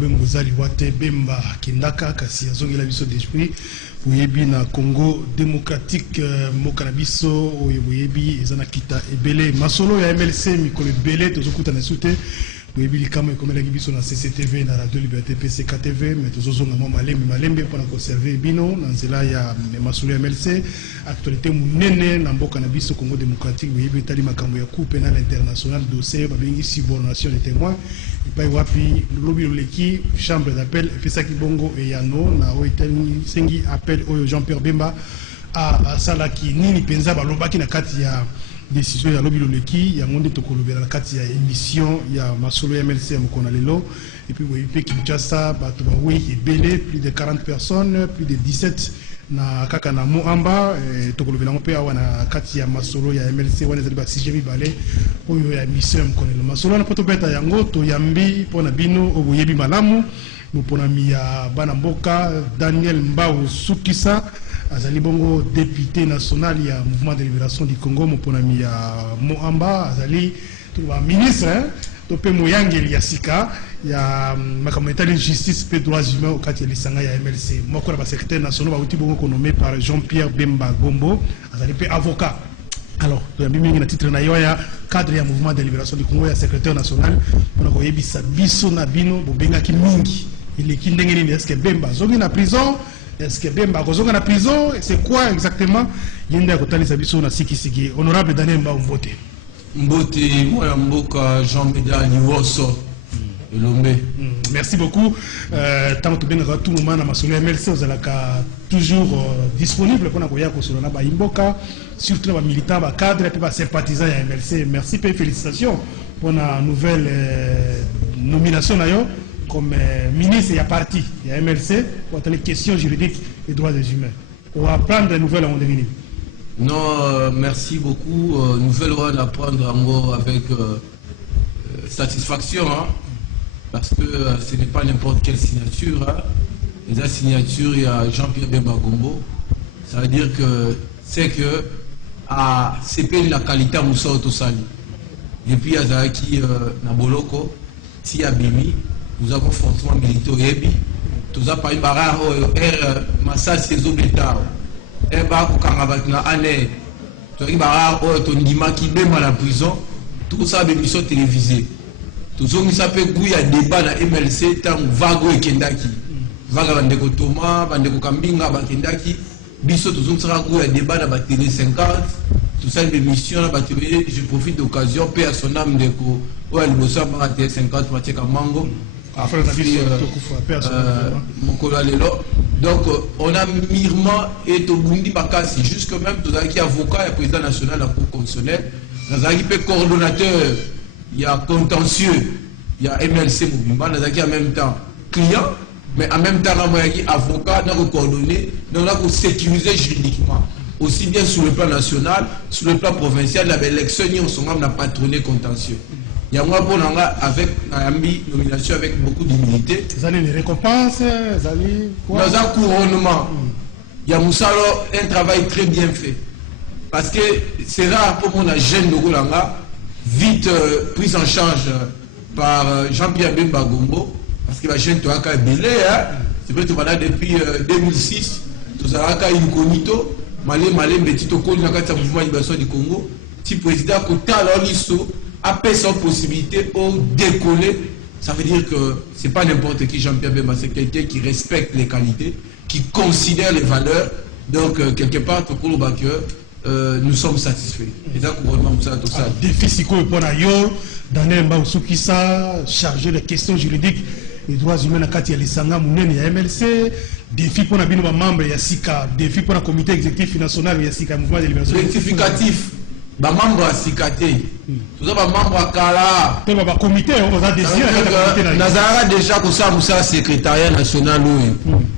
Bembozali Wate Bemba Kindaka kasi azongi la biso d'esprit oyebi na Congo démocratique mokanabiso oyebi ezana kita ebele masolo ya MLC mikolo ebele tozokuta na sute oyebi likama ekomela biso na CCTV na Radio Liberté PCK TV mais tozozonga mwa malembe pour conserver bino na nzela ya masolo ya MLC actualité munene na mboka na biso Congo démocratique oyebi tali makambo ya coupe na l'international dossier babengi subornation des témoins ipai wapi lobi loleki chambre d'appel efesaki bongo e yano na oitani sengi appel oyo Jean-Pierre Bemba a salaki nini penza balobaki na kati ya décision ya lobi loleki ya ngonde tokolobela na kati ya émission ya masolo ya MLC ya mokona lelo et puis oui pe Kinshasa bato ba oui ebele plus de 40 personnes plus de 17 na kaka na Moamba tokolobela mpe awa na kati ya masolo ya MLC wana ezali ba CGV balé oyo ya mission mokona lelo masolo na poto beta yango to yambi pona bino oboyebi malamu moponami ya bana mboka Daniel Mbao Sukisa azali bongo député national ya mouvement de libération du Congo moponami ya Moamba azali to ba ministre to pe moyangeli ya sika ya makambo de justice pe droits humains au kati ya lisanga ya MLC moko na ba secrétaire national ba uti bongo nommé par Jean-Pierre Bemba Gombo azali pe avocat. Alors, il y a un titre na cadre ya mouvement de libération du Congo ya secrétaire national pour ko yebisa biso na bino bobenga ki mingi il est qui ndengeni est-ce que Bemba zongi na prison est-ce que Bemba zongi na prison c'est quoi exactement yenda ko talisa biso na siki honorable Daniel Mbao Mbote moi mboka Jean Médani Woso Elombe. Merci beaucoup. Tant que bien tout moment na masolo MLC vous allez toujours disponible pour nakoya ko solo na ba imboka surtout les militants ba cadre et pas sympathisants ya MLC. Merci et félicitations pour la nouvelle nomination nayo comme ministre ya parti ya MLC pour les questions juridiques et droits des humains. On va prendre des nouvelles en devenir. Non, merci beaucoup. Nouvelle on va prendre encore avec satisfaction. Hein? Parce que ce n'est pas n'importe quelle signature. Hein. Et la signature, il y a Jean-Pierre Bemba Gombo. Ça veut dire que c'est que c'est la qualité à Moussa Otosali. Depuis Azaki Naboloko, si Abimi, nous avons forcément milité au Yebi. Nous avons pas eu barrage au Massa Sezo Beta. Et bah, quand on a année, tu as eu barrage au Tondima qui est dans la prison. Tout ça, c'est une émission télévisée. Tout ça, il y a débat dans MLC, tant Vago et Kendaki. Vago Bandeko Thomas, Bandeko Kambinga, Bandeki, Bisso, tout ça, il y a débat dans la télé 50. Tout ça, une émission, je profite de l'occasion, paix à son âme, où elle bosse à la télé 50, Mathieu Kamango. Donc, on a Mirma et Tobundi Bakassi, jusque même, tout ça, qui est avocat et président national de la Cour constitutionnelle, dans un coordonnateur. Il y a contentieux, il y a MLC Moubimba, il y a en même temps client, mais en même temps, il y a avocat, il y a coordonné, donc il faut sécuriser juridiquement. Aussi bien sur le plan national, sur le plan provincial, l'élection, on a patronné contentieux. Il y a moi pour avec une nomination avec beaucoup d'humilité. Vous avez les récompenses, vous avez quoi? Dans un couronnement, il y a Moussalo, un travail très bien fait. Parce que c'est rare pour mon jeune de Golanga. Vite prise en charge par Jean-Pierre Bemba Gombo, parce que la chaîne Toaka est belée, c'est vrai que depuis 2006, tout ça a incognito, malé, petit au Congo, dans le mouvement de libération du Congo, si le président Kota a fait sa possibilité de décoller, ça veut dire que ce n'est pas n'importe qui Jean-Pierre Bemba, c'est quelqu'un qui respecte les qualités, qui considère les valeurs, donc quelque part, au Congo, nous sommes satisfaits. Et donc, tout ça. Défi pour yo, Daniel Mbao Sukisa, chargé de questions juridiques et droits humains à Katia Lisanga Mounene et MLC, défi pour les membres de SICA, défi pour le comité exécutif national de SICA, mouvement de libération. Rectificatif, les membres de SICA, tout ça, les membres de Kala. Le comité, on a désiré. Nazara déjà comme ça, secrétariat national,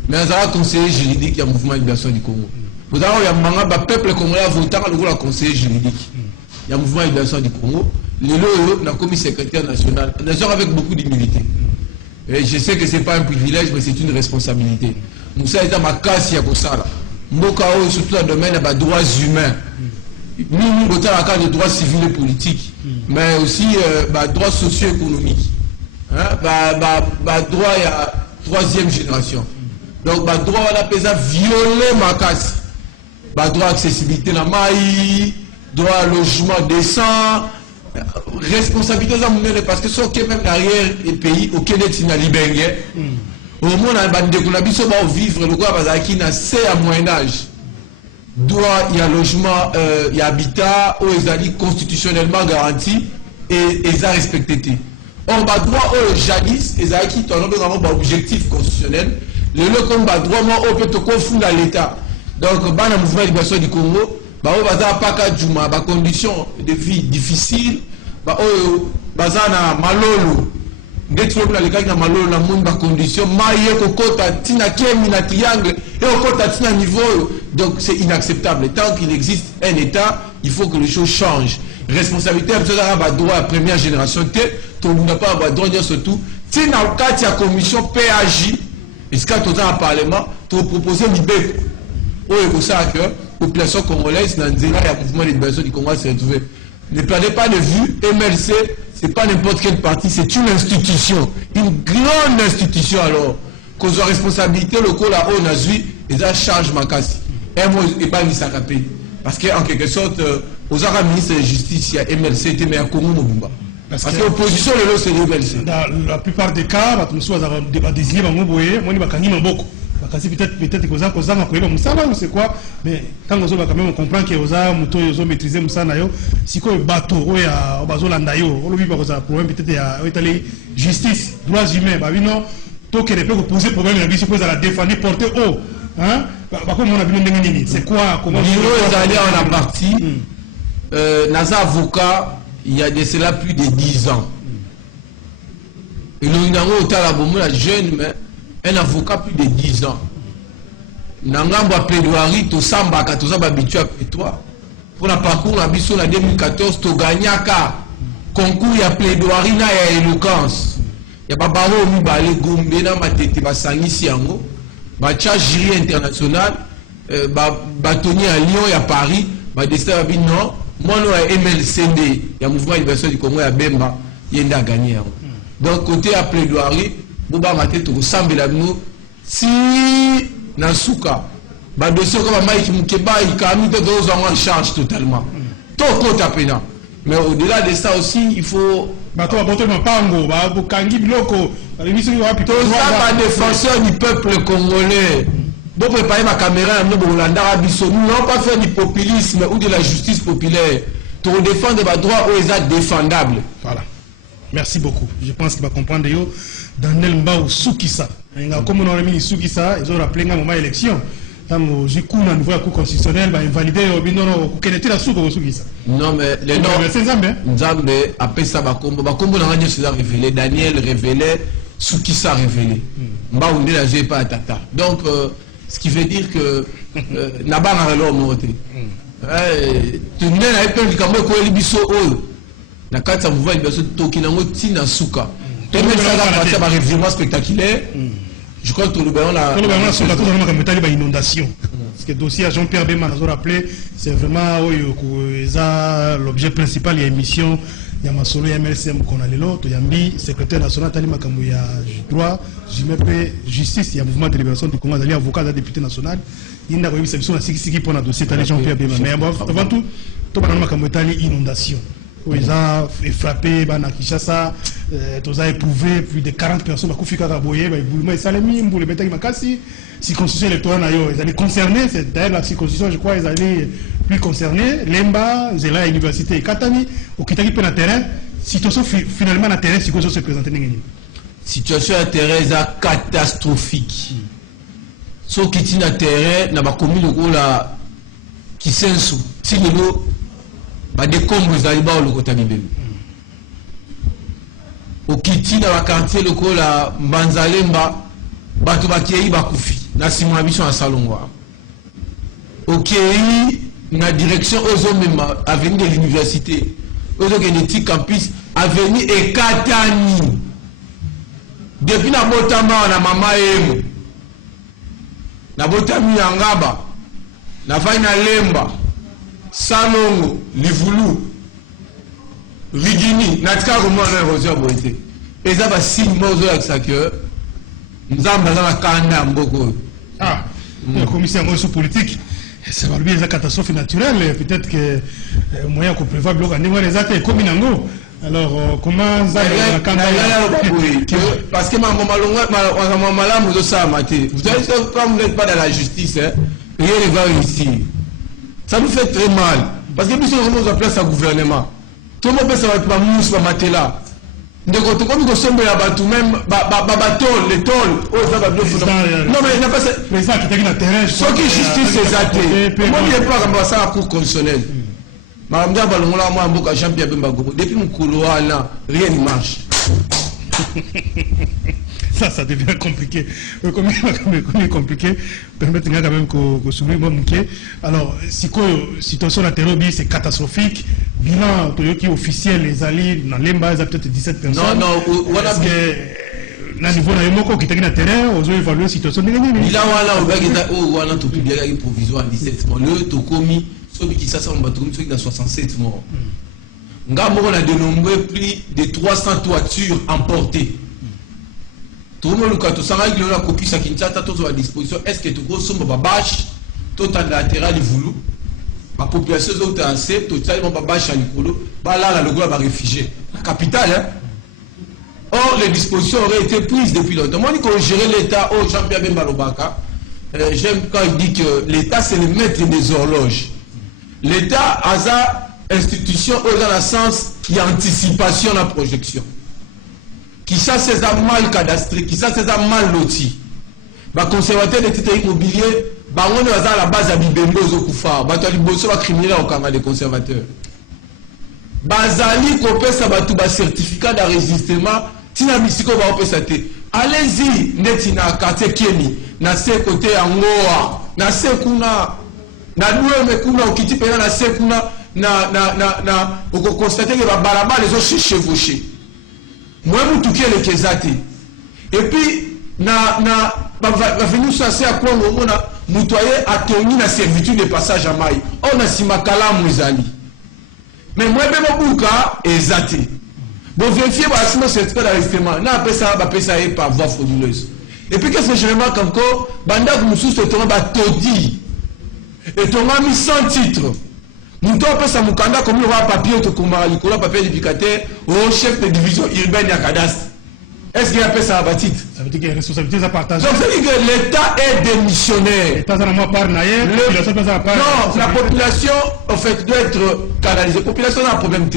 mais Nazara conseiller juridique du mouvement de libération du Congo. Vous avez un peuple congolais votant le conseiller juridique. Il y a un mouvement de libération du Congo. Les lots, n'a commis secrétaire national. Nous avec beaucoup d'humilité. Et je sais que ce n'est pas un privilège, mais c'est une responsabilité. Nous sommes dans ma casse, il y a ça. Mokao, surtout dans le domaine des droits humains. Nous, nous avons des droits civils et politiques, mais aussi des droits socio-économiques. droit il y a troisième génération. Donc droit on appelle ça violer ma casse. Droit accessibilité la maille, droit à logement décent, responsabilité parce que ce qui est même l'arrière des pays au Kenya tina libengé. Au moins on a des conditions pour vivre le quoi parce qu'il a c'est à moyen âge. Droit il y a logement, il y a habitat, où ils ont constitutionnellement garanti et ils ont respecté. On va droit au jadis, ils ont qui ont un objectif constitutionnel. Le comme droit moi on peut te confondre à l'État. Donc dans le mouvement de libération du Congo, on va pas qu'à Djouma, conditions de vie difficiles, na malolo. Dès que les gars na malolo na monde ba condition, maïe kokota tina kemi na triangle et kokota tina niveau. Donc c'est inacceptable. Tant qu'il existe un État, il faut que les choses changent. Responsabilité à droit à première génération, tout n'a pas droit surtout. Si dans le cas de la commission PAJ, est-ce qu'il y a un parlement, tu as proposé l'IBEC. Oui, c'est ça que la population congolaise, dans le mouvement de libération du Congo, s'est retrouvée. Ne perdez pas de vue, MLC, ce n'est pas n'importe quel parti, c'est une institution, une grande institution alors. Qu'on a responsabilité locale là où on a vu, et ça charge ma casse. Et moi, je n'ai pas mis ça à payer. Parce qu'en quelque sorte, aux ministres de la justice, il y a MLC, était meilleur que nous. Parce que l'opposition, c'est MLC. Dans la plupart des cas, nous avons désigné, peut-être que vous avez Moussala ou c'est quoi, mais quand vous avez quand même comprendre que vous avez maîtrisé Moussala, si vous avez un bateau, vous avez un problème, peut-être justice, droits humains, non, tant qu'il peut poser problème, il faut la défendre, porter haut. C'est quoi? Comment vous allez en partie, Naza avocat, il y a de cela plus de 10 ans. Et nous avons la jeune, mais un avocat plus de 10 ans. Nangambo a plaidoirie, tout samba, tout ça, habitué à toi. Pour le parcours, en 2014, tu gagnes à concours, il y a plaidoirie, il y a éloquence. Il y a pas barreau, il y a gombe, il y a matete, basangi siango, bacha jury international, bâtonnier à Lyon et à Paris, destin à non, moi, nous avons MLCD, il y a un mouvement de libération du Congo, il y a Bemba, il y a gagné. Donc, côté à plaidoirie, Boba Maté, tu ressembles à nous. Si Nasuka, dossier comme Mike Mukeba, il a mis deux ans en charge totalement. Tout compte à peine. Mais au-delà de ça aussi, il faut. Défenseur du peuple congolais. Bon, préparer ma caméra, nous n'avons pas fait du populisme ou de la justice populaire. Pour défendre les droits aux états défendables. Voilà. Merci beaucoup. Je pense qu'il va comprendre Daniel Mbao Soukissa. Comme on a mis Soukissa, ils ont rappelé un moment d'élection. J'ai couru à nouveau la Cour constitutionnelle, va invalider quelle était la Soukissa. Non, mais les noms. C'est Zambé. Zambé, après ça, Bakombo, on a révélé, Daniel révélé, Soukissa révélé. Mbao ne l'a joué pas à Tata. Donc, ce qui veut dire que Naba n'a rien monté. Tu n'as pas dit comment il y a biso na kati ya mouvement libération toki nango tina suka même ça va passer par révélement spectaculaire. Je crois que tout le monde a inondation parce que le dossier à Jean-Pierre Bema nous a rappelé, c'est vraiment l'objet principal de l'émission. Il y a Masolo, il y a MLCM qu'on a l'autre, il y a Mbi, secrétaire national, il y a droit, justice, il y a mouvement de libération du Congo, il y a avocat, il y a député national. Il y a une exception pour le dossier de Jean-Pierre Bema. Mais avant tout, il y a une inondation. Ils ont frappé, à Kinshasa, ils ont éprouvé plus de 40 personnes. Ils ont circoncision électorale, ils allaient concerner, c'est d'ailleurs la circoncision, je crois, ils allaient plus concerner. Lemba, Zela, l'université Katani, au Kitaki peut le terrain. Situation finalement, le terrain, situation se présente. Situation à terrain est catastrophique. Ce qui est na terrain, na ba commune la Kisensu, Tinelo, ba de kombo za liba au lokota bibelu. Au kiti na ba quartier lokola Mbanzalemba, bato bakei bakufi na simon biso na salongwa. OK, na direction ozomema avenue de l'université. Ozogeneti campus avenue Ekatani. Depuis na botama na mama emo. Na botami Ngaba, na faina Lemba, Salongo, Livulu, Rigini, na tika comment on a érosion boité. Et ça va si mozo avec ça que nous avons besoin de kanda mboko. Ah, le commissaire politique, ça va lui une catastrophe naturelle. Peut-être que moyen qu'on prévoit bloquer les attaques comme Inango. Alors comment ça va parce que vous savez quand vous n'êtes pas dans la justice, hein, rien ne va réussir. Ça nous fait très mal. Parce que nous sommes en place à gouvernement. Tout le monde peut savoir que nous sommes là. De côté, comme nous sommes là-bas, tout même, les tôles, non, mais il n'y a pas ça. Mais ça, qui est un terrain. Ce qui justice ces athées. Moi, il n'y a pas comme ça à la cour constitutionnelle. Madame Diabalongola, moi, Mboka Jean-Pierre Bembago, depuis mon couloir, rien ne marche. Ça devient compliqué. Comment compliqué, permettre quand même que sourire mon mouquet. Alors, si la situation de la terreur c'est catastrophique, bilan qui est officiel, les alliés, dans l'Emba, il y a peut-être 17 personnes. Non, parce que, na niveau na yemoko qui était na terrain, on a évalué la situation. Il a on a tout publié provisoire 17 mois. Le Tokomi, celui qui s'assemble dans 67 mois. On a dénombré plus de 300 toitures emportées. Tout le monde a la copie à Kinshasa, tout à disposition. Est-ce que tout le monde a bâche, tout à latéral, il voulou. La population est assez, tout ça, il va bâche à l'écolo. Là, le groupe va réfugié. La capitale, hein. Or, les dispositions auraient été prises depuis longtemps. Moi, je dis gérer l'État, oh, Jean-Pierre Bembalobaka. J'aime quand il dit que l'État, c'est le maître des horloges. L'État a sa institution dans le sens qui a anticipation la projection. Qui ça c'est mal cadastré, qui ça c'est mal loti. Bah conservateur des titres immobiliers, bah on est à la base à Bibembo Zokoufa, bah tu as l'imbosso va criminel au Canada des conservateurs. Bazali kopé ça va tout bas certificat d'enregistrement, tina misiko va opé saté. Allez-y, netina quartier Kemi, na se côté Angoa, na se kuna, na doué me kuna okiti pena na se kuna, na oko constater que ba baraba les autres chevauchés. Moi, je suis les Kezate. Et puis, va venir chercher à quoi on a moutoyé à tenir la servitude de passage à Maï. On a si makala mouizali. Mais moi, je suis bouka et zate. Bon, vérifiez, si mon certificat d'arrestement, n'a pas ça, par voie frauduleuse. Et puis, qu'est-ce que je remarque encore? Banda Goussou se tourne à Todi. Et ton ami sans titre. Nous avons fait Moukanda comme il y aura un papier de papier d'éducateur au chef de division urbaine et à cadastre. Est-ce qu'il y a fait ça à Batit? Ça veut dire qu'il y a une responsabilité à partager. Donc ça veut dire que l'État est démissionnaire. L'État par naïe, non, la population en fait doit être canalisée. La population a un problème.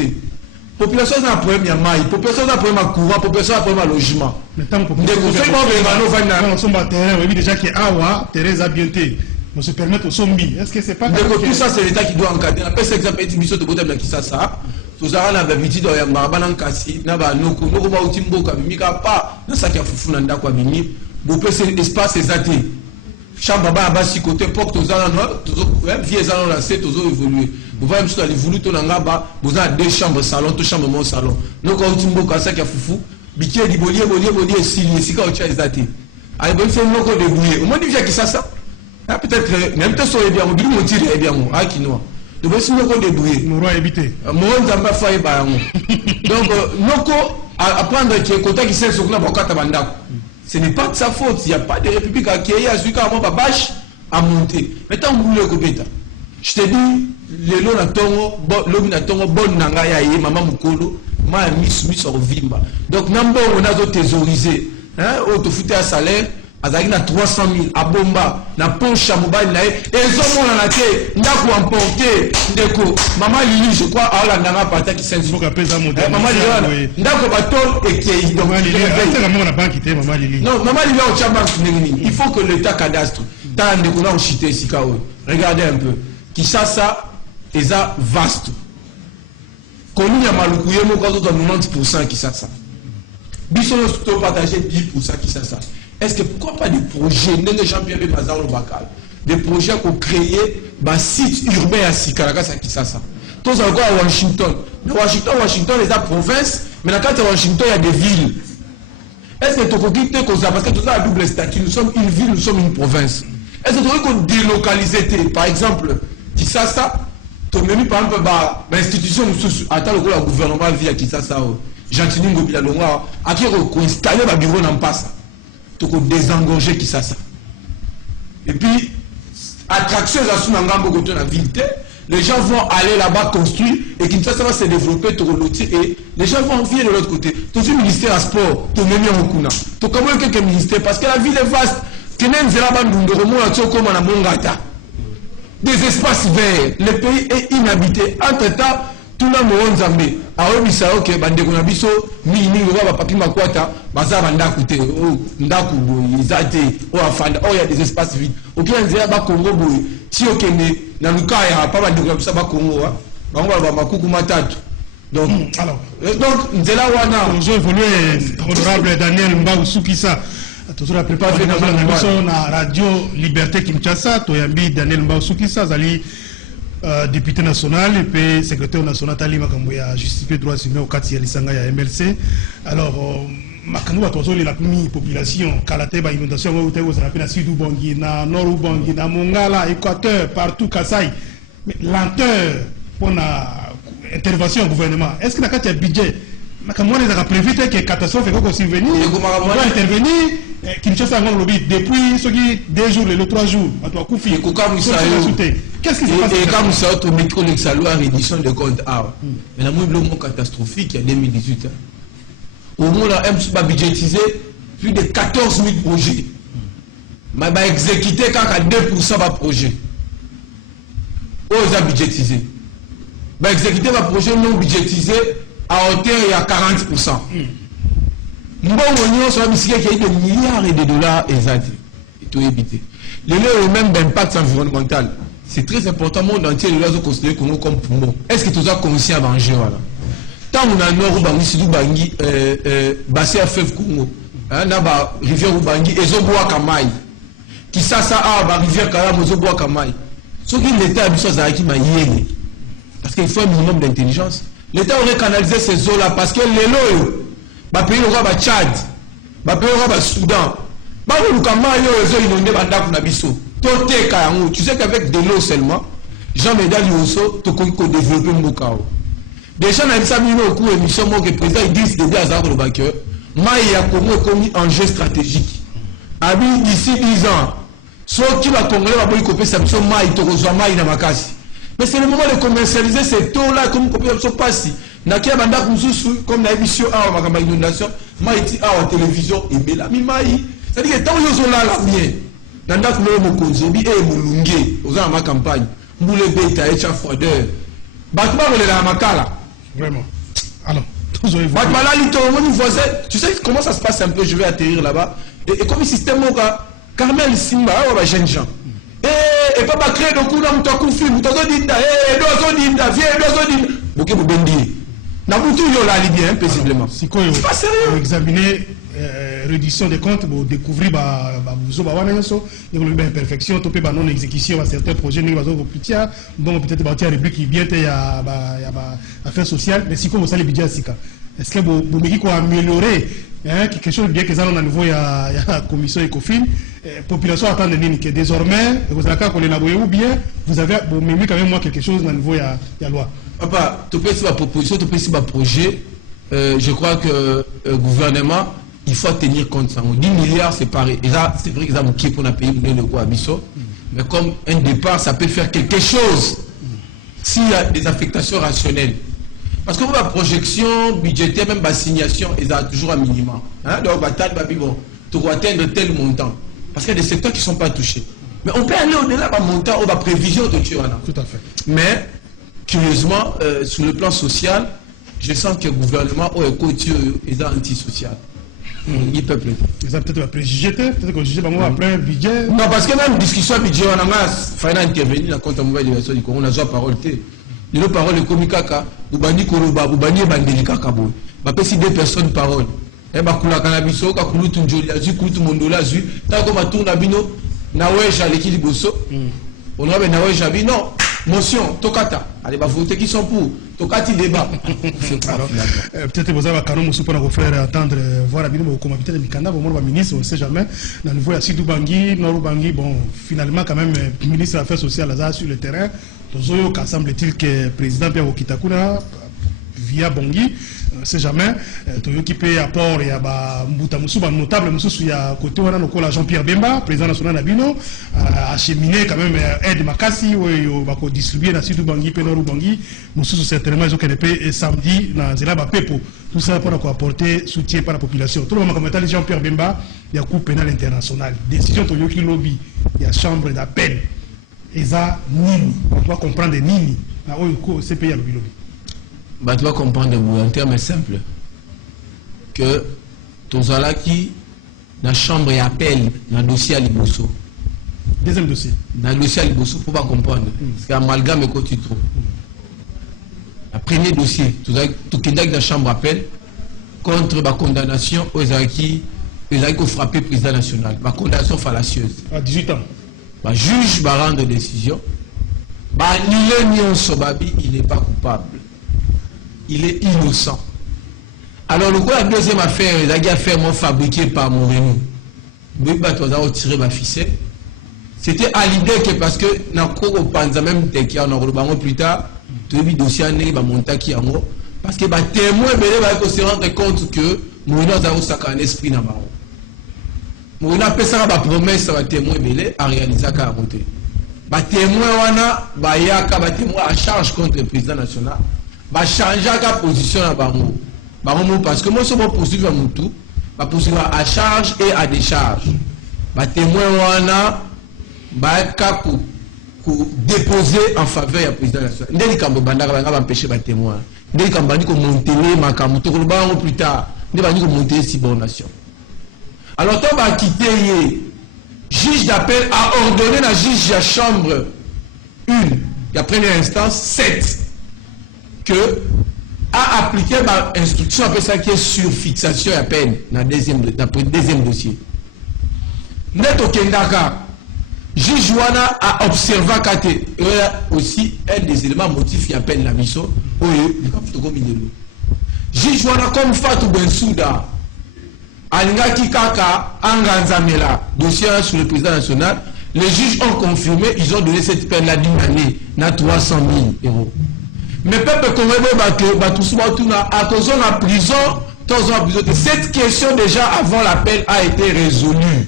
La population a un problème à maille. La population a un problème à courant. La population a un problème à logement. Mais tant que nous sommes à terrain, on dit déjà qu'il y a Awa, Teresa Bienté. On se permettre au zombie. Est-ce que c'est pas tout ça, c'est l'État qui doit encadrer. Après, c'est exemple, il y a des choses qui sont ça. Tout ça, on a l'habitude de faire des kasi, na ba noko, noko ba utimbo ka mimika pa, na sa kia fufu na ndako mimi. Vous pouvez ces espaces exactés. Chambre ba basi côté porte tous ans là, tous vieux ans là, c'est tous évoluer. Vous voyez monsieur ali voulu to nanga ba, vous avez deux chambres salon, deux chambres mon salon. Noko utimbo ka sa kia fufu, bikie di bolie sili, sika o cha exacté. Allez, bon c'est noko de bouiller. Au moins dit qui ça. Peut-être même temps sur les biens, on dit mon tir et bien mon à qui noir. Donc si nous on débrouiller. Nous on éviter. Moi on n'a pas fait bah donc noko apprendre que côté qui sait sur na bokata banda. Ce n'est pas de sa faute, il n'y a pas de république à qui a celui qui a mon bâche à monter. Maintenant vous le copeta. Je te dis les lots na tongo, l'homme na tongo bon nanga ya yé maman mukolo, ma mis sur vimba. Donc nambo on a d'autres thésaurisé. Hein, au te fouter à salaire. Azaki na 300 000 à Bomba, na Poncha Mobile na et ils ont la tête, ndako emporté, ndeko, maman Lili, je crois, à la nana parta qui s'est dit, maman Lili, ndako bateau et qui donc maman n'a pas quitté maman Lili. Non, maman Lili au Tchabank, il faut que l'État cadastre, tant ndeko na ochité sikao. Regardez un peu, qui ça et ça vaste. Connu ya malukuye mo kwa 90% qui ça. Biso to partager 10% qui ça. Est-ce que pourquoi pas des projets, Jean-Pierre Bemazar le Bakal, des projets qu'on créé, un site urbain à Sikarakas à Kisasa. Tous encore à Washington. Washington, les provinces, mais dans le cas de Washington, il y a des villes. Est-ce que tu peux quitter comme ça? Parce que tout ça a double statut. Nous sommes une ville, nous sommes une province. Est-ce que tu peux délocaliser? Par exemple, Kisasa, tu as mis par exemple l'institution, attends le gouvernement via Kisasa. Gentini Ngobila Longa, à qui on installe le bureau en passe. Tu peux désengorger qui ça. Et puis, attraction à Sunangambo côté de la ville, les gens vont aller là-bas construire et Kinshasa va se développer, et les gens vont envier de l'autre côté. Tout le ministère à sport, tout le monde en Kuna. Tout comme quelques ministères, parce que la ville est vaste. Des espaces verts, le pays est inhabité. Entre-temps, tout le monde Zambé. Alors, il s'agit que Bandeko Nabiso, Mini, Papi Makwata, Baza Bandakute, Ndaku, Izate, Afanda, il y a des espaces vides. Ok, on dirait que Congo, si on est dans le cas, il n'y a pas de Nabiso Congo, on va Makuku Matatu. Donc, nous avons évolué, honorable Daniel Mbaou Soukissa. Toujours la préparation de la radio Liberté Kinshasa, Toyambi Daniel Mbaou Soukissa, Zali. Député national et puis secrétaire national Tali Makamboya justifié droits humains au quartier Lisanga ya MLC. Alors Makambo a toujours la population Kalate ba inondation où tu es rappelé Sud Ubangi na Nord Ubangi na Mongala Équateur partout Kasai. Mais lenteur pour la intervention au gouvernement. Est-ce que na carte budget Makambo les a prévu que catastrophe est survenir on doit intervenir Kinshasa a lobby depuis ce qui 2 jours les 3 jours à toi Koufi qu'est-ce qui se passe et comme ça au micro l'exalo à reddition de compte mais la moins moment catastrophique en 2018 au moins là M va budgétiser plus de 14 000 projets mais va exécuter quand 2% va projet aux a budgétisé va exécuter va projet non budgétisé à hauteur il y a 40%. Nous avons sur qui a des milliards de dollars et tout éviter. Le même d'impact environnemental. C'est très important, le monde entier, nous avons considéré comme poumon. Est-ce que tu as conscient à manger voilà? Tant on a nord Ubangi, Sud Ubangi, bassin à Fève Congo, rivière Ubangi, et Zoboa Kamai. Qui ça a rivière Kalam, Zoboa Kamai. Ce qui l'État a besoin de m'a yéné. Parce qu'il faut un minimum d'intelligence. L'État aurait canalisé ces eaux-là parce que les lots, le pays aura le Tchad, le pays aura le Soudan. Tu sais qu'avec de l'eau seulement, Jean-Médal Yosso, tu peux développer mon cas. Déjà, dans le coup émission, le président Idriss Déby Azar le Baker, Maïa Congo commis un jeu stratégique. D'ici 10 ans, soit qui va Congolais va couper sa mission Maï, tu reçois Maï dans ma casse. Mais c'est le moment de commercialiser ces taux-là comme on passe. Nakia banda comme la émission à ma inondation, maïti à la télévision et bela mi maï. C'est-à-dire que tant que sont là bien. Nanda couleur mon konzebi et mulungé aux ma campagne. Moule beta et chafodeur. Batma le la makala. Vraiment. Alors, toujours évolué. Batma là littéralement voisin. Tu sais comment ça se passe un peu, je vais atterrir là-bas. Et comme le système Moka, Carmel Simba, on va jeune gens. Et pas créer de coups dans ton coup film, tu as dit, viens, Bouquet Boubendi. N'a pas tout là, bien, paisiblement. C'est quoi, pas sérieux. Examiner reddition des comptes, pour découvrir une imperfection, topé non exécution à certains projets, bon, peut-être la République qui vient à affaires sociales, mais si comme ça les budgets, est-ce que vous pouvez améliorer quelque chose bien que ça on a niveau il y a la commission Ecofin population attend de que désormais vous avez qu'on élaborer ou bien vous avez même quand même moi quelque chose au niveau il y a loi. Papa, tu peux essayer ma proposition, tu peux essayer ma projet. Je crois que le gouvernement il faut tenir compte de ça. 10 milliards c'est pareil. Et là c'est vrai que ça vous qui pour payer le quoi Abisso, mais comme un départ ça peut faire quelque chose s'il y a des affectations rationnelles. Parce que la projection budgétaire, même la signation, ils ont toujours un minimum. Donc, tu dois atteindre tel montant. Parce qu'il y a des secteurs qui ne sont pas touchés. Mais on peut aller au-delà de montant ou de prévision de tuer. Tout à fait. Mais, curieusement, sur le plan social, je sens que le gouvernement est antisocial. Il peut plus. Ils ont peut-être préjugé, peut-être qu'on juge après un budget. Non, parce que même discussion budget, on a intervenu dans le compte de l'élection du Congo, on a déjà parole. Les paroles de Komikaka, Boubani Koloba, Boubani Bandelika Kabo. Si 2 personnes parole. Et Bakula Kanabiso, Kakulu Tunjoli, Azu, Koutu Mondola, Azu, Tako Matour Nabino, Naweja, l'équipe Bosso. On a Naweja, non, motion, Tokata. Allez, va voter qui sont pour. Tokati débat. Peut-être que vous avez un canon pour nos frères attendre, voir la vidéo, comme habité de Mikanda, au moment ministre, on ne sait jamais. Dans le niveau de Sidou Bangui, Nord Bangui, bon, finalement, quand même, le ministre des Affaires sociales, là, sur le terrain. Semble-t-il que le président Pierre Okitakuna, via Bangui, sait jamais toyoki pe apport ya ba mbuta musu ba notable musu ya côté wana lokola Jean-Pierre Bemba président national na bino acheminé quand même aide makasi oyo ba ko distribuer na Sud Bangi pe Nord Bangi musu certainement ils ont qu'elle samedi na zela ba pepo tout ça pour apporter soutien par la population tout le monde comme Jean-Pierre Bemba ya Cour pénale internationale décision toyoki lobby ya chambre d'appel eza nini on doit comprendre nini na oyo ko CPI ya lobby bah, tu dois comprendre en termes simples que Tozalaki, la chambre et appel dans le dossier à Liboso. Deuxième dossier. Dans le dossier à Liboso, il ne faut pas comprendre. Parce qu'amalgame est quoi tu trouves. Le premier dossier, tu as la chambre appel contre la condamnation aux acquis qui ont frappé le président national. La condamnation fallacieuse. À 18 ans. Le juge va rendre décision. Ni on Sobabi, il n'est pas coupable. Il est innocent. Alors, la deuxième affaire, la affaire fabriquée par Moreno, tiré ma ficelle. C'était à l'idée que parce que même plus tard, tout le dossier va monter qui parce que témoin va se rendre compte que Moreno a un esprit dans Moreno a fait ça promesse à témoin à réaliser à monter. Témoin à charge contre le président national. Changer la position à Bango. Parce que moi, je vais poursuivre Moutou, je poursuivre à charge et à décharge. Témoin, déposer en faveur du président national. Ndeli kambo bandaka va empêcher les témoins. Ndeli kambo ko monter makamuto ko bango plus tard. Ndeli ko monter subordination. Alors toi va quitter juge d'appel a ordonné la juge de la chambre 1, la première instance 7 que a appliqué l'instruction après ça qui est sur fixation à peine dans le deuxième dossier. Net au Kendaka, juge Wana a observé qu'il y a aussi un des éléments motifs qui appelle la mission. Juge Wana comme Fatou Bensouda, Alingaki Kaka, Anganzamela, dossier sur le président national, les juges ont confirmé, ils ont donné cette peine-là d'une année, na 300 000 €. Mais peuple à prison, cette question déjà avant l'appel a été résolue.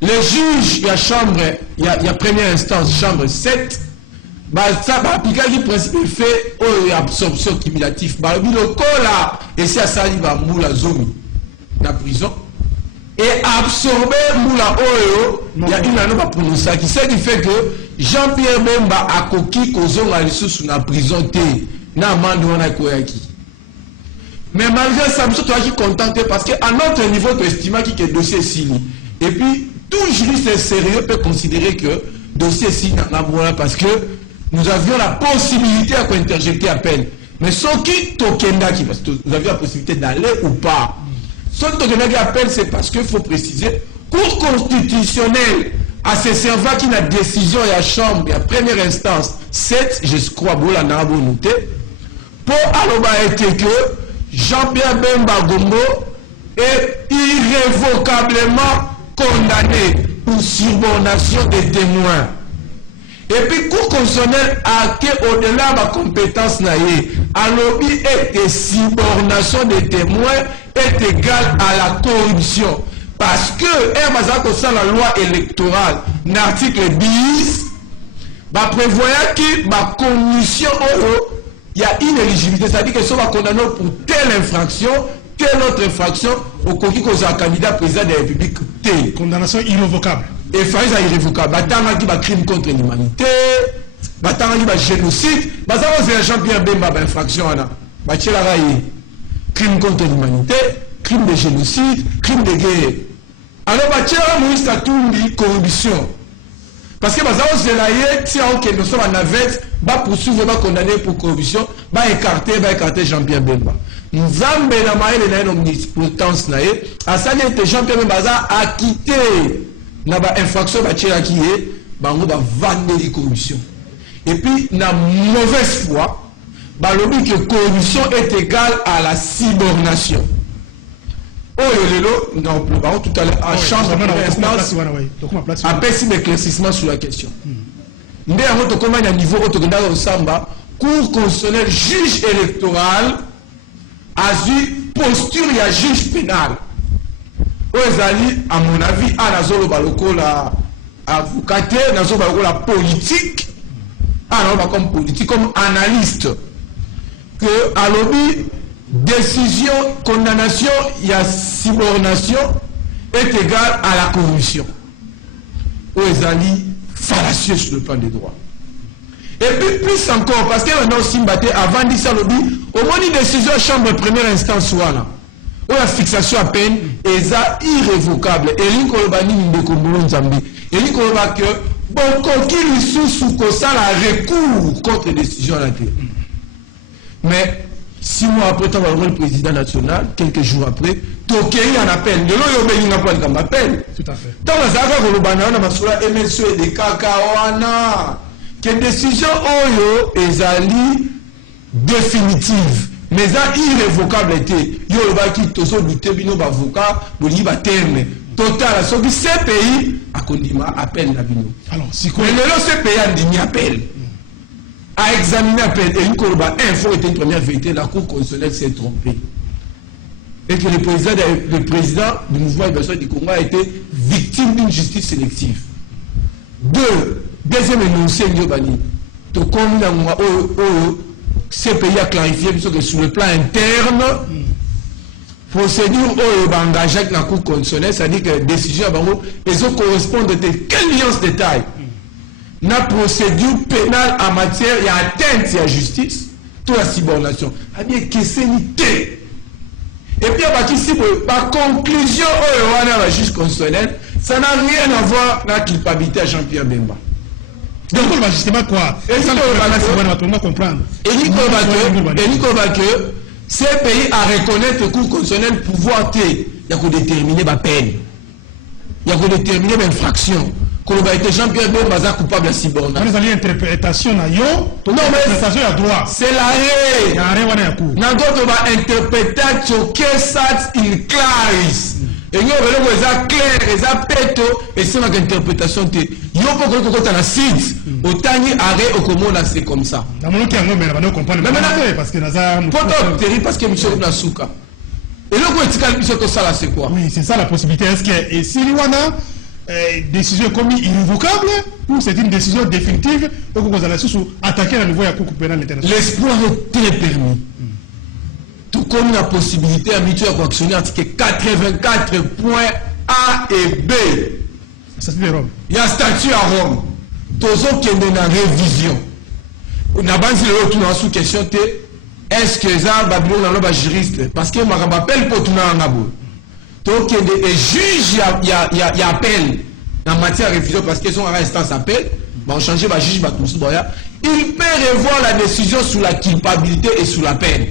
Le juge, la chambre, il y a première instance, chambre 7, ça va appliquer le principe fait absorption cumulative. Le corps là, et c'est à ça il va moula zone la prison. Et absorber moula oyo, il y a une année pour ça qui fait que Jean-Pierre Bemba a coquille kozonga la sous la prison té na mandona koyaki. Mais malgré ça, nous sommes contentés parce qu'à notre niveau, tu estimes que le dossier est signé. Et puis, tout juriste sérieux peut considérer que le dossier est signé parce que nous avions la possibilité d'interjecter appel. Mais ce qui tokendaki, parce que nous avions la possibilité d'aller ou pas. Ce qui tokendaki appel, c'est parce qu'il faut préciser, Cour constitutionnelle à ce servant qui a décision et la chambre, et la première instance, 7, je crois, bola n'a pas noté, pour aloba été que Jean-Pierre Bemba Gombo est irrévocablement condamné pour subordination des témoins. Et puis, Cour constitutionnelle a que au-delà de la compétence naïe, à lobby et subordination des témoins est égale à la corruption. Parce que, la loi électorale, l'article 10, prévoit que la commission, il y a une éligibilité, c'est-à-dire que si on va condamner pour telle infraction, telle autre infraction, au cas où un candidat président de la République, condamnation irrévocable. Et faïs à irrévocable. Batanga qui va crime contre l'humanité, batanga qui va génocide, batanga c'est Jean-Pierre Bemba infraction crime contre l'humanité, crime de génocide, crime de guerre. Alors batanga Moïse Katumbi corruption. Parce que c'est là si on que nous sommes en navette, va poursuivre, va condamner pour corruption, va écarter Jean-Pierre Bemba. Nous avons une omnipotence naïe, à ça Jean-Pierre Bemba a quitté l'infraction qui est bango va vendre les corruption. Et puis, na mauvaise foi, balobi que corruption est égale à la subordination. Oh, non, tout à l'heure, en change de instance, après si l'éclaircissement sur la question. Mais à un niveau au Samba, Cour constitutionnelle, juge électoral, a eu posture ya juge pénal. Ozali, à mon avis, à la zone la avocat, la zone la politique, comme politique, comme analyste, que à l'objet décision, condamnation, il y a subordination est égale à la corruption. Ozali, fallacieux sur le plan des droits. Et puis plus encore, parce que maintenant Simbaté avant dit ça lobby, au moins une décision chambre première instance voilà. Où la fixation à peine est irrévocable. Et l'incolobani de Kombo Nzambi. Et l'incoloba que bon qui lui sous ça la recours contre décision à la télé. Mais 6 mois après tant le président national, quelques jours après, Tokei en appel. De l'eau il n'a pas de appel. Tout à fait. Dans la Zaga Kolobana, on a masula MSO et des cacaoana. Que décision oyo ezali définitive mais ça irrévocable était yo ba ki tozo lutter bino ba avocat boli ba terme total so que ce pays a condima appel na bino alors si quoi mais le ce pays a demi appel a examiner appel et une colba info était une première vérité la cour constitutionnelle s'est trompée et que le président du mouvement de libération du Congo a été victime d'une justice sélective. Deuxième énoncé, tout comme ce pays a clarifié que sur le plan interne, procédure engagée avec la Cour constitutionnelle, c'est-à-dire que la décision correspond à quelle nuance de détail. La procédure pénale en matière, il y a atteinte à la justice, toute la subordination. C'est-à-dire que c'est unité. Et puis, par conclusion, la juge constitutionnelle, ça n'a rien à voir avec la culpabilité à Jean-Pierre Bemba. Donc, on va justement quoi? Et ça, on va comprendre. Et Nico Baque, ces pays à reconnaître le cours constitutionnel pouvoir, il y a que déterminer ma peine. Il y a que déterminer ma infraction. Quand Jean-Pierre Bemba est coupable de subordination. Vous avez l'interprétation, non, mais à droit. C'est l'arrêt. Il y a un arrêt, on est à court. Nous avons interprété que ça in claris. Et nous avons clair, et ça pète, et c'est notre interprétation. Nous avons la site, autant arrêt au commun, c'est comme ça. Dans mon cas, on comprend. Mais parce que nous avons. Parce que M. Nasuka. Et là, c'est quoi? Oui, c'est ça la possibilité. Est-ce que, et si nous avons décision commise irrévocable, ou c'est une décision définitive, ou que vous allez attaquer à nouveau la Cour pénale internationale? L'espoir est très permis. Tout comme la possibilité à mutuelle coactionner article 84 points A et B. Ça c'est Rome. Il y a un statut à Rome. Tozo qui est dans la révision. On a basé le retour dans sous question est-ce que ça Babylone n'a pas juriste parce que je m'appelle pour tout le monde. Donc les juges il y a appel en matière de révision parce qu'ils sont en instance appel. On change le juge il peut revoir la décision sur la culpabilité et sur la peine.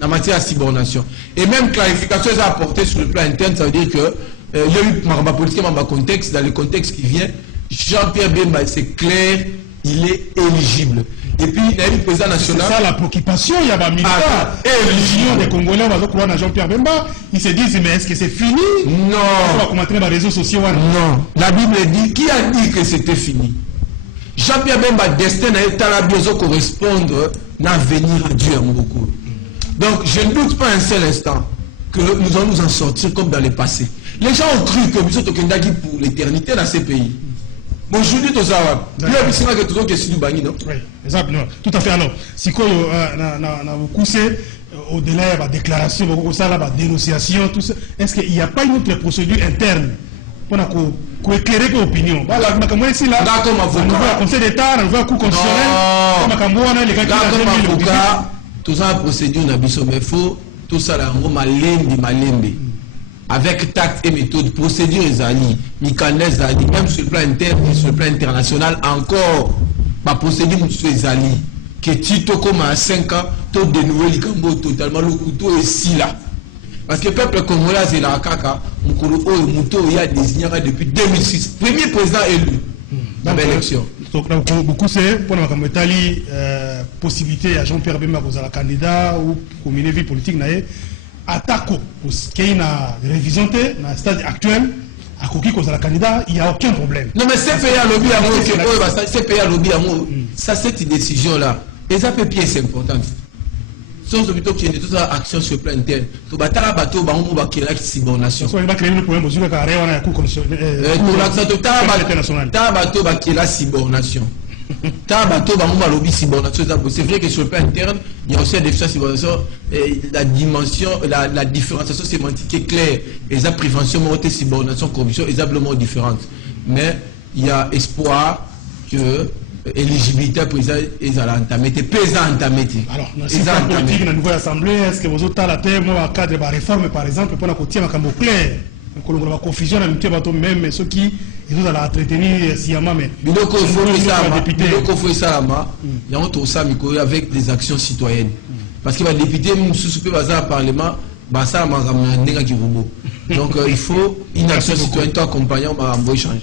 En matière de subordination. Et même clarification est apportée sur le plan interne, ça veut dire que il y a eu ma politique, ma contexte, dans le contexte qui vient, Jean-Pierre Bemba, c'est clair, il est éligible. Et puis, il y a eu le président national. C'est ça la préoccupation, il y a un militaire. Et l'éligion des Congolais, on va croire à Jean-Pierre Bemba, ils se disent, mais est-ce que c'est fini? Non. On va commenter dans les réseaux sociaux. Non. La Bible dit, qui a dit que c'était fini? Jean-Pierre Bemba, destin à l'état correspondre à venir à Dieu à mon recours. Donc, je ne doute pas un seul instant que nous allons nous en sortir comme dans le passé. Les gens ont cru que nous sommes pour l'éternité dans ces pays. Bon, je dis tout ça. Puis, c'est que tout le monde est sur le non? Oui, exactement. Tout à fait. Alors, si vous avez au-delà de la déclaration, la dénonciation, tout ça, est-ce qu'il n'y a pas une autre procédure interne pour éclairer l'opinion? Voilà, ici, là, comme avocat. Conseil d'État, on voit le coup constitutionnel, les gars qui ont tout ça, la procédure n'a pas mais faut tout ça, là, malembe. Avec tact et méthode, procédure Zali, mécanisme Zali, même sur le plan interne et sur le plan international, encore, ma procédure Zali, que Tito comme à 5 ans, tout de nouveau, les totalement, le couteau est ici là. Parce que le peuple congolais, c'est la caca, il y a désigné depuis 2006, premier président élu dans l'élection. Donc, beaucoup c'est pour la possibilité à Jean-Pierre Bemba pour la candidat ou pour une vie politique, attaque pour ce qui est la révision dans le stade actuel, à qui cause la candidat, il n'y a aucun problème. Non, mais c'est payé à lobby à moi, c'est payé à lobby à moi. Ça, cette décision-là, et ça fait pièce importante. sans plutôt qu'il y ait toute action sur le plan interne. To batala bato ba on ba kela subordination. So il va créer le problème aussi que carré on a coup ta bato ba kela subordination. Ta bato ba on ba lobby subordination. C'est vrai que sur le plan interne, il y a aussi des déficience subordination et la dimension la différenciation sémantique est claire. Et la prévention monter subordination corruption est exactement différente. Mais il y a espoir que éligibilité président et à l'entamé pesant entamé. Alors dans la politique la nouvelle assemblée est-ce que vous autres la terre moi cadre de réforme par exemple pour la côté ma cambo clair on la confusion en mutuel bateau même ceux qui ils ont à entretenir sciemment mais biloko faut ça il y a autre ça avec des actions citoyennes parce que les députés sous le parlement bah ça m'a ramené qui robot. Donc il faut une action citoyenne accompagnant ma échange.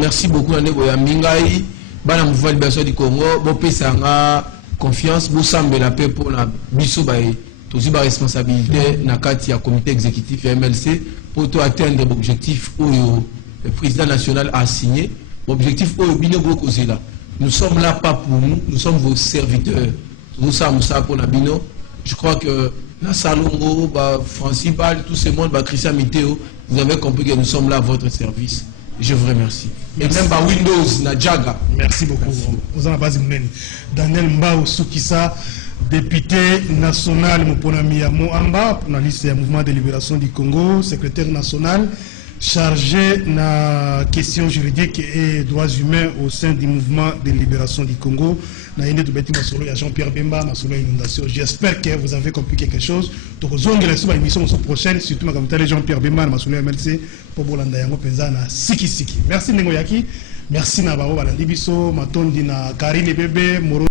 Merci beaucoup à Neboya Mingai, bana mouvement de libération du Congo, bon pesanga confiance, bon semble la paix pour la biso bae, aussi ba responsabilité na kati ya comité exécutif ya MLC pour atteindre l'objectif où le président national a signé. L'objectif où bino beaucoup c'est là. Nous sommes là pas pour nous, nous sommes vos serviteurs. Moussa pour Nabino. Je crois que la Salongo, Francis Bal, tout ce monde, Christian Miteo, vous avez compris que nous sommes là à votre service. Je vous remercie. Merci. Et même Windows, Nadjaga. Merci beaucoup. Vous en avez Daniel Mbao Soukissa, député national Mouponami Moamba, pour la liste du mouvement de libération du Congo, secrétaire national chargé de la question juridique et droits humains au sein du mouvement de libération du Congo. Jean-Pierre Bemba, Inondation. J'espère que vous avez compris quelque chose. Donc, vous avez une émission prochaine, surtout Jean-Pierre Bemba, MLC, pour Bolanda Yango Penzana, Siki Siki. Merci Nengoyaki, merci Nabao, Libiso, Matondi, Karine Bébé, Moro.